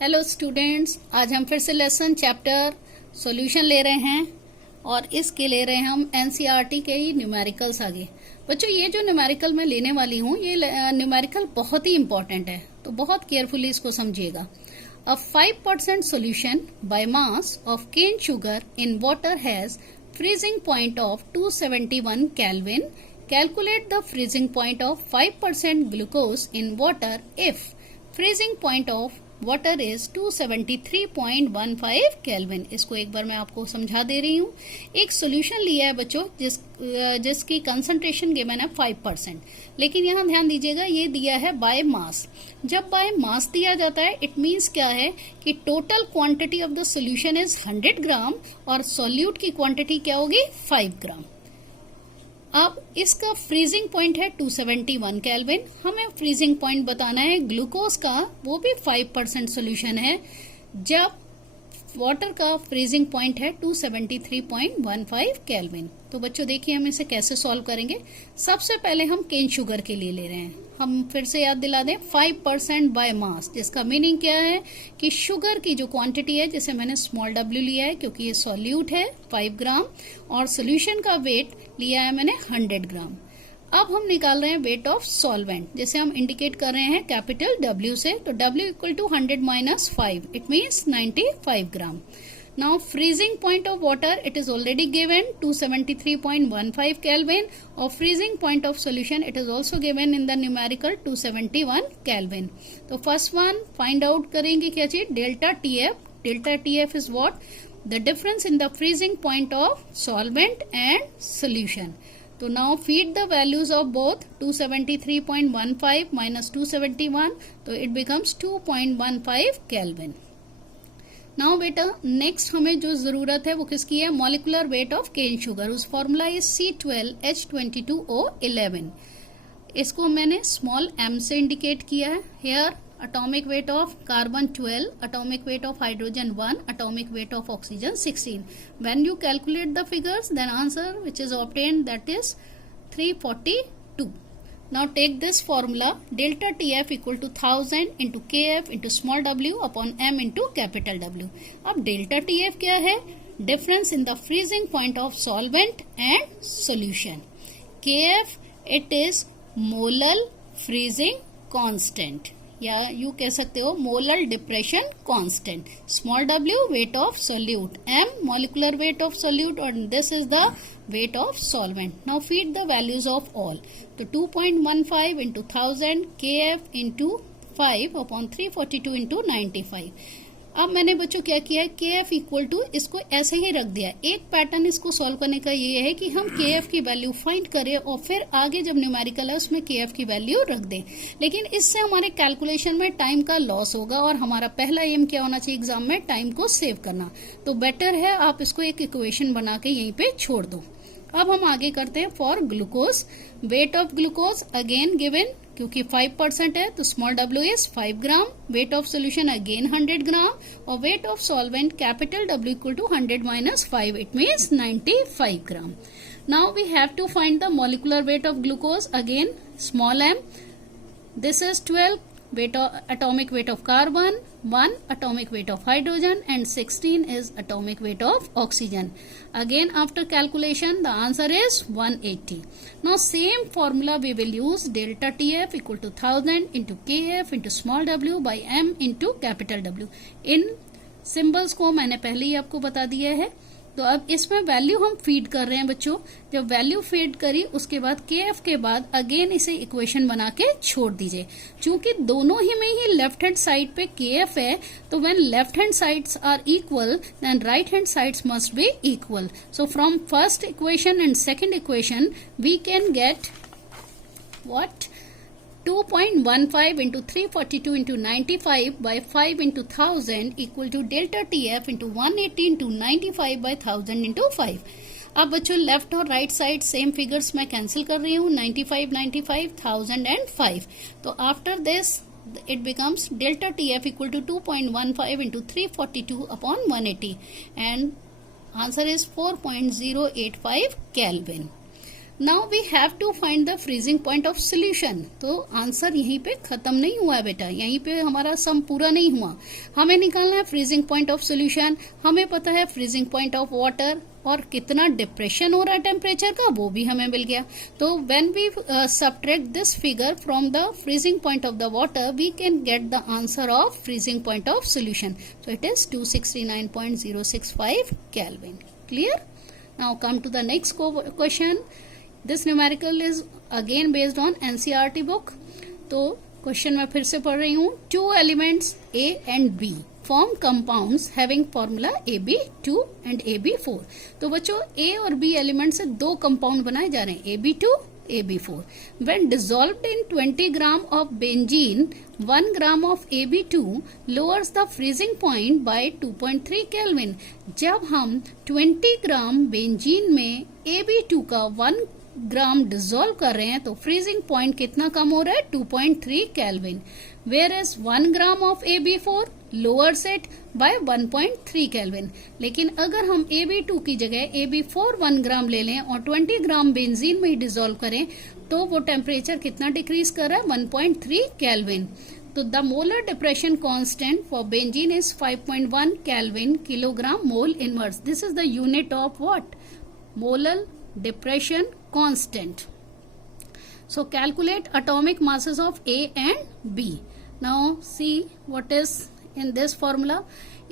Hello students, आज हम फिर से लेसन चैप्टर सॉल्यूशन ले रहे हैं और इसके ले रहे हैं हम एनसीईआरटी के ही न्यूमेरिकल्स आगे। बच्चों, ये जो न्यूमेरिकल मैं लेने वाली हूँ ये न्यूमेरिकल बहुत ही इंपॉर्टेंट है, तो बहुत केयरफुली इसको समझिएगा। A 5% solution by mass of cane sugar in water has freezing point of 271 kelvin. Calculate the freezing point of 5% glucose in water if freezing point of water is 273.15 kelvin. इसको एक बार मैं आपको समझा दे रही हूँ। एक सॉल्यूशन लिया है बच्चों जिसकी कंसंट्रेशन गिवन है 5%, लेकिन यहाँ ध्यान दीजिएगा ये दिया है बाय मास। जब बाय मास दिया जाता है इट मीन्स क्या है कि total quantity of the solution is 100 gram और सॉल्यूट की क्वांटिटी क्या होगी 5 ग्राम। अब इसका फ्रीजिंग पॉइंट है 271 केल्विन। हमें फ्रीजिंग पॉइंट बताना है ग्लूकोज का, वो भी 5% सोल्यूशन है, जब वाटर का फ्रीजिंग पॉइंट है 273.15 केल्विन। तो बच्चों देखिए हम इसे कैसे सॉल्व करेंगे। सबसे पहले हम केन शुगर के लिए ले रहे हैं। हम फिर से याद दिला दें 5% बाय मास, जिसका मीनिंग क्या है कि शुगर की जो क्वांटिटी है, जैसे मैंने स्मॉल w लिया है क्योंकि ये सॉल्यूट है 5 ग्राम, और सोल्यूशन का वेट लिया है मैंने 100 ग्राम। अब हम निकाल रहे हैं वेट ऑफ सॉल्वेंट, जैसे हम इंडिकेट कर रहे हैं कैपिटल W से, तो W equal to 100 minus 5, it means 95 gram. Now freezing point of water, it is already given 273.15 Kelvin, or freezing point of solution it is also given in the numerical 271 Kelvin. तो first one find out करेंगे क्या चीज, delta TF. Delta TF is what? The difference in the freezing point of solvent and solution. तो now feed the values of both 273.15 minus 271, तो it becomes 2.15 Kelvin. Now बेटा next हमें जो जरूरत है वो किसकी है, molecular weight of cane sugar. उस फॉर्मूला इज C12H22O11। इसको मैंने स्मॉल m से इंडिकेट किया है। Here atomic weight of carbon 12, atomic weight of hydrogen 1, atomic weight of oxygen 16। When you calculate the figures then answer which is obtained that is 342. Now take this formula, delta TF equal to 1000 into KF into small w upon m into capital W. अब delta TF क्या है, difference in the freezing point of solvent and solution. KF it is molal freezing constant, या you कह सकते हो molal depression constant. Small w weight of solute, m molecular weight of solute, और this is the weight of solvent. Now feed the values of all. तो 2.15 into 1000 kf into 5 upon 342 into 95। अब मैंने बच्चों क्या किया है, KF इक्वल टू इसको ऐसे ही रख दिया। एक पैटर्न इसको सॉल्व करने का ये है कि हम KF की वैल्यू फाइंड करें और फिर आगे जब न्यूमेरिकल है उसमें KF की वैल्यू रख दें, लेकिन इससे हमारे कैलकुलेशन में टाइम का लॉस होगा और हमारा पहला एम क्या होना चाहिए एग्जाम में, टाइम को सेव करना। तो बेटर है आप इसको एक इक्वेशन बना के यहीं पे छोड़ दो। अब हम आगे करते हैं for glucose. Weight of glucose again given, क्योंकि 5% है तो small w is 5 gram, weight of solution again 100 gram, और weight of solvent capital W equal to 100 minus 5, it means 95 gram. Now we have to find the molecular weight of glucose. Again small m, this is 12 atomic weight of carbon, 1 atomic weight of hydrogen, and 16 is atomic weight of oxygen. Again after calculation the answer is 180. Now same formula we will use, delta TF equal to 1000 into KF into small w by m into capital W. In symbols को मैंने पहले ही आपको बता दिया है। तो अब इसमें वैल्यू हम फीड कर रहे हैं बच्चों। जब वैल्यू फीड करी उसके बाद KF के बाद अगेन इसे इक्वेशन बना के छोड़ दीजिए। चूंकि दोनों ही में ही लेफ्ट हैंड साइड पे KF है, तो when left hand sides are equal then right hand sides must be equal. So from first equation and second equation we can get what, 2.15 into 342 into 95 by 5 into 1000 equal to delta TF into 180 into 95 by 1000 into 5. अब बच्चों left और right side same figures मैं cancel कर रही हूँ, 95, 95, 1000 and 5. तो after this it becomes delta TF equal to 2.15 into 342 upon 180, and answer is 4.085 Kelvin. Now we have to find the freezing point of solution. तो answer यहीं पे खत्म नहीं हुआ है बेटा, यहीं पे हमारा सम पूरा नहीं हुआ। हमें निकालना है फ्रीजिंग पॉइंट ऑफ सोल्यूशन। हमें पता है फ्रीजिंग पॉइंट ऑफ वाटर और कितना डिप्रेशन हो रहा है टेम्परेचर का वो भी हमें मिल गया। तो when we subtract this figure from the freezing point of the water we can get the answer of freezing point of solution. So it is 269.065 kelvin. Clear? Now come to the next question. This numerical is again based on NCERT book. तो question मैं फिर से पढ़ रही हूँ। 2 elements A and B form compounds having formula AB2 and AB4। तो बच्चों A और B एलिमेंट से 2 कंपाउंड बनाए जा रहे हैं, AB2 AB4। When dissolved in 20 gram of benzene, 1 gram of AB2 lowers the freezing point by 2.3 Kelvin। जब हम 20 ग्राम बेंजीन में AB2 का 1 ग्राम डिसॉल्व कर रहे हैं तो फ्रीजिंग पॉइंट कितना कम हो रहा है, 2.3 kelvin. Where is 1 gram of AB4 lowers it by 1.3 kelvin. लेकिन अगर हम AB2 की जगह AB4 1 ग्राम ले लें और 20 ग्राम बेंजीन में ही डिसॉल्व करें तो वो टेम्परेचर कितना डिक्रीज कर रहा है, 1.3 केल्विन। तो the molar depression constant for benzene is 5.1 kelvin kilogram mole inverse. This is the unit of what, molar depression constant. So calculate atomic masses of A and B. Now see what is in this formula.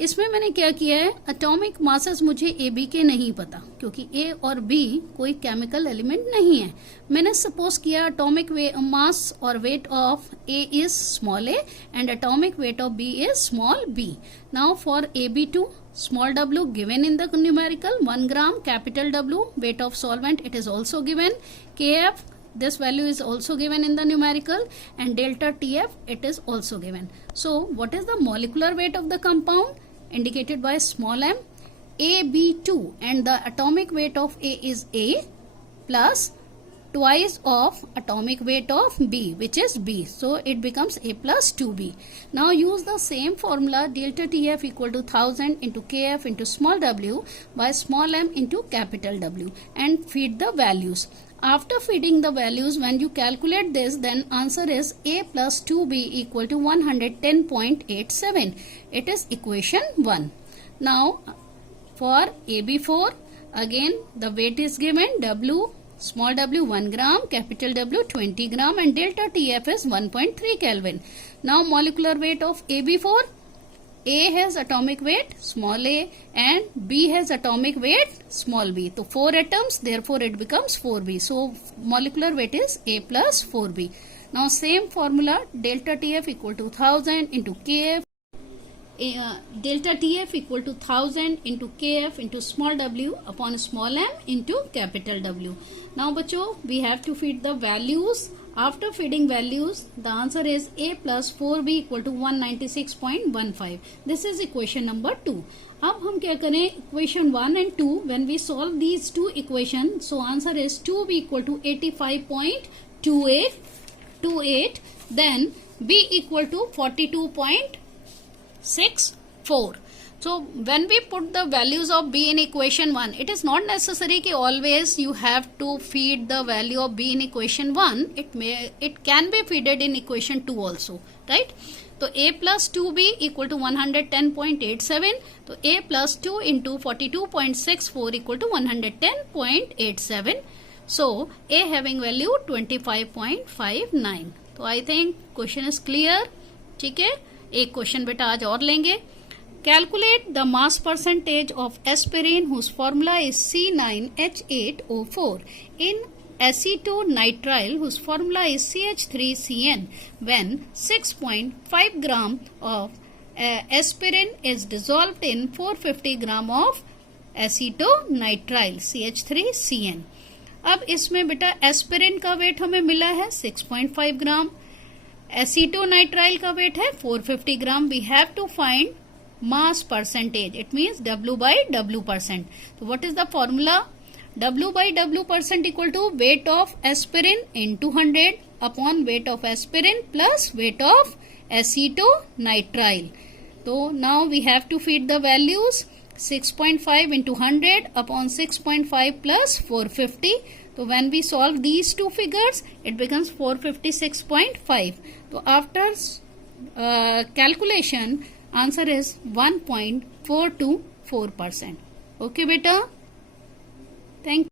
इसमें मैंने क्या किया है, atomic masses मुझे A B के नहीं पता क्योंकि ए और बी कोई केमिकल एलिमेंट नहीं है। मैंने सपोज किया एटॉमिक मास और weight of A is small A and atomic weight of B is small B. Now for AB2 small w given in the numerical 1 gram, capital W weight of solvent it is also given, Kf this value is also given in the numerical and delta Tf it is also given. So what is the molecular weight of the compound indicated by small m, AB2 and the atomic weight of A is A plus twice of atomic weight of B which is B, so it becomes A plus 2B. Now use the same formula delta TF equal to 1000 into KF into small w by small m into capital W and feed the values. After feeding the values when you calculate this then answer is A plus 2B equal to 110.87. It is equation 1. Now for AB4 again the weight is given W small w 1 gram, capital W 20 gram and delta TF is 1.3 Kelvin. Now molecular weight of AB4, A has atomic weight small a and B has atomic weight small b. So 4 atoms, therefore it becomes 4B. So molecular weight is A plus 4B. Now same formula delta TF equal to 1000 into KF. Delta TF equal to 1000 into KF into small w upon small m into capital W. Now बच्चों we have to feed the values. After feeding values the answer is A plus 4B equal to 196.15. This is equation number 2. अब हम क्या करें, equation 1 and 2 when we solve these two equations so answer is 2B equal to 85.28 then B equal to 42.64. So when we put the values of B in equation 1, it is not necessary कि always you have to feed the value of B in equation 1. It can be feeded in equation 2 also, right? तो A plus 2B equal to 110.87. तो A plus 2 into 42.64 equal to 110.87. So A having value 25.59. तो I think question is clear. ठीक है, एक question बेटा आज और लेंगे। Calculate the mass percentage of aspirin whose formula is C9H8O4 in acetonitrile whose formula is CH3CN when 6.5 gram of aspirin is dissolved in 450 gram of acetonitrile CH3CN। अब इसमें बेटा एस्पिरिन का वेट हमें मिला है 6.5 ग्राम, एसीटोनाइट्राइल का वेट है 450 gram. We have to find mass percentage, it means W by W percent. So what is the formula? W by W percent equal to weight of aspirin into 100 upon weight of aspirin plus weight of acetonitrile. So now we have to feed the values 6.5 into 100 upon 6.5 plus 450. तो when we solve these two figures, it becomes 456.5. तो after calculation, answer is 1.424%. Okay, beta. Thank you.